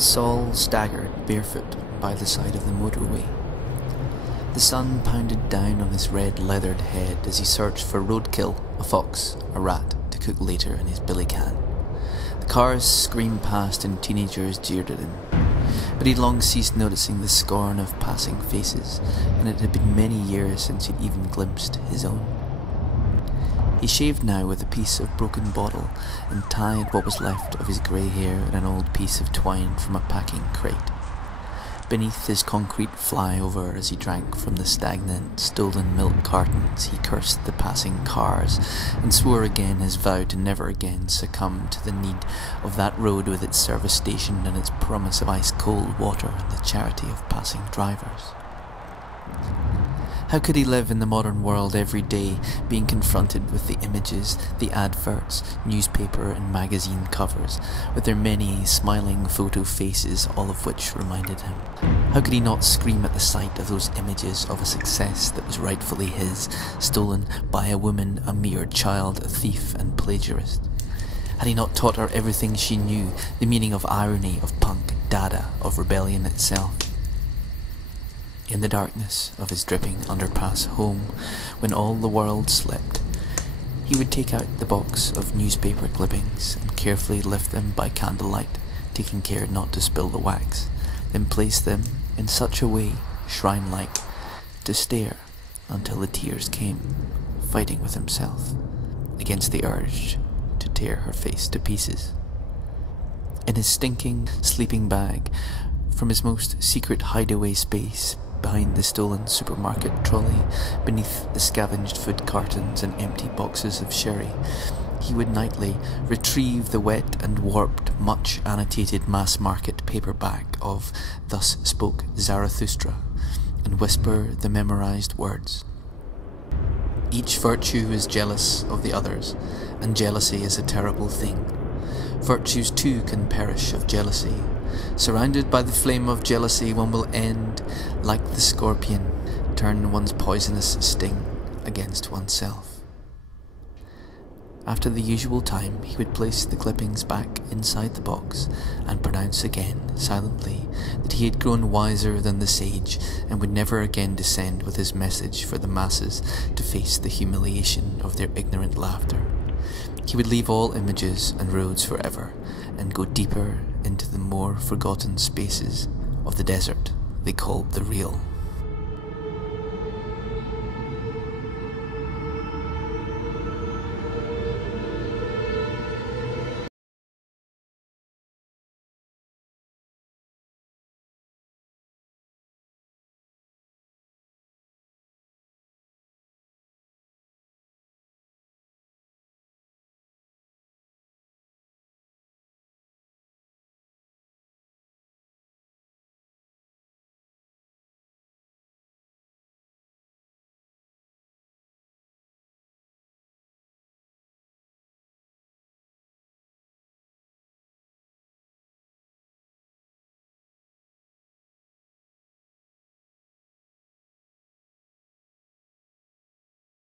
Saul staggered barefoot by the side of the motorway. The sun pounded down on his red leathered head as he searched for roadkill, a fox, a rat, to cook later in his billy can. The cars screamed past and teenagers jeered at him, but he'd long ceased noticing the scorn of passing faces, and it had been many years since he'd even glimpsed his own. He shaved now with a piece of broken bottle and tied what was left of his grey hair in an old piece of twine from a packing crate. Beneath his concrete flyover as he drank from the stagnant, stolen milk cartons, he cursed the passing cars and swore again his vow to never again succumb to the need of that road with its service station and its promise of ice-cold water and the charity of passing drivers. How could he live in the modern world every day, being confronted with the images, the adverts, newspaper and magazine covers, with their many smiling photo faces, all of which reminded him? How could he not scream at the sight of those images of a success that was rightfully his, stolen by a woman, a mere child, a thief and plagiarist? Had he not taught her everything she knew, the meaning of irony, of punk, dada, of rebellion itself? In the darkness of his dripping underpass home, when all the world slept, he would take out the box of newspaper clippings and carefully lift them by candlelight, taking care not to spill the wax, then place them in such a way, shrine-like, to stare until the tears came, fighting with himself against the urge to tear her face to pieces. In his stinking sleeping bag, from his most secret hideaway space, behind the stolen supermarket trolley, beneath the scavenged food cartons and empty boxes of sherry, he would nightly retrieve the wet and warped, much annotated mass-market paperback of Thus Spoke Zarathustra, and whisper the memorized words. Each virtue is jealous of the others, and jealousy is a terrible thing. Virtues too can perish of jealousy. Surrounded by the flame of jealousy, one will end, like the scorpion, turn one's poisonous sting against oneself. After the usual time, he would place the clippings back inside the box and pronounce again, silently, that he had grown wiser than the sage and would never again descend with his message for the masses to face the humiliation of their ignorant laughter. He would leave all images and roads forever and go deeper into the more forgotten spaces of the desert they called the real.